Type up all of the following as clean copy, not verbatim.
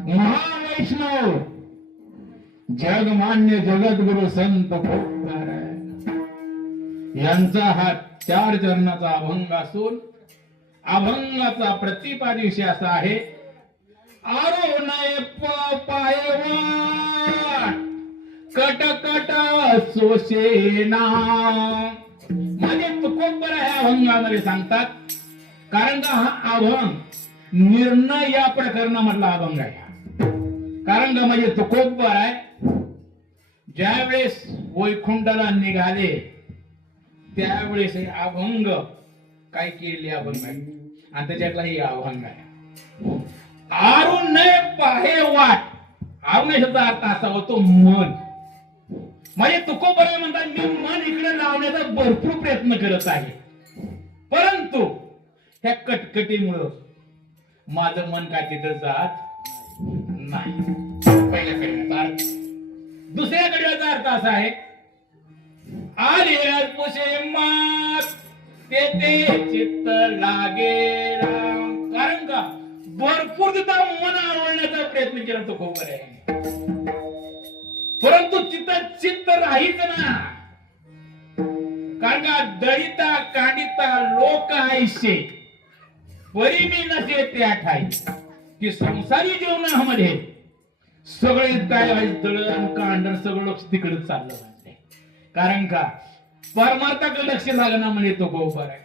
महावैष्णव जगमान्य जगद्गुरु संत खोपकर यांचा हा 4 चरणाचा अभंग असून अभंगाचा प्रतिपादिवशी असा आहे, आरोनय पायवाट कट कट सोशेना. म्हणजे तुकोबर ह्या अभंगामध्ये सांगतात, कारण का हा अभंग निर्णय या प्रकरणामधला अभंग आहे. कारण का म्हणजे तुकोबर आहे, ज्यावेळेस वैकुंठाला निघाले त्यावेळेस हे अभंग काय केले अभंग आहे आणि त्याच्यातला हे अभंग आहे. आरुणय पाहे वाट. आरुण्याचा अर्थ असा होतो मन. म्हणजे तुकोबर म्हणतात, मी मन इकडे लावण्याचा भरपूर प्रयत्न करत आहे, परंतु ह्या कटकटीमुळं माझं मन काय तिथं जात नाही. पहिल्या कडव्याचा अर्थ. दुसऱ्या कडव्याचा अर्थ असा आहे, आले पुषे मात ते चित्त लागे राम. कारण का भरपूर तिथं मन आवडण्याचा प्रयत्न केला तो खोबर आहे, परंतु तिथं चित्त राहीच ना. कारण का दळिता कांडिता लोक आयशे परी मी नसे त्या ठाई, की संसारी जीवनामध्ये सगळे काय दळण कांडण सगळं तिकडे चाललं म्हणजे. कारण का परमार्थाकडे लक्ष लागणं म्हणे तो गोबर आहे.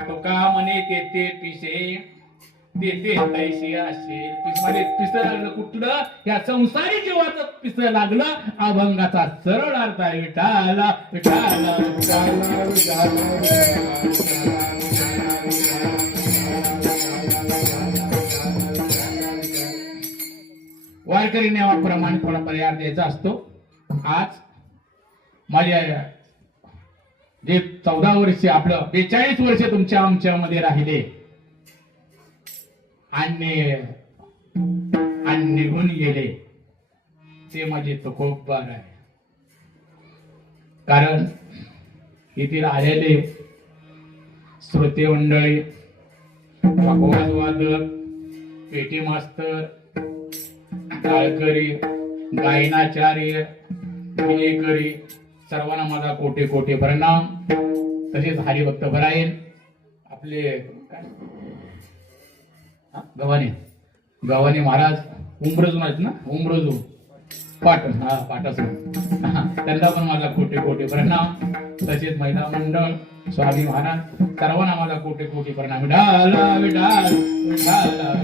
तो का म्हणे ते पिसे ते तैसे असे म्हणजे पिसं लागलं कुठलं, या संसारी जीवाचं पिसं लागलं. अभंगाचा सरळ अर्थ आहे, विठाला विठाला वारकरी नियमाप्रमाणे थोडा पर्याय द्यायचा असतो. आज माझ्या जे 14 वर्ष आपलं 42 वर्ष तुमच्या आमच्या मध्ये राहिले आणि निघून गेले ते माझे तुकोबर आहे. कारण येथील आलेले श्रोते मंडळी, भगवान वादक, पेटी मास्तर, गाळकरी, गायनाचार्य, विनेकरी सर्वांना माझा कोटी कोटी प्रणाम. तसेच हरिभक्त भरायन आपले गव्हाणे महाराज उमरजून आहेत ना, उमरजू पाटण पाटासून त्यांना पण माझा कोटी कोटी प्रणाम. तसेच महिला मंडळ, स्वामी महाराज सर्वांना माझा कोटी कोटी प्रणाम. विठाला विठाल विठाला.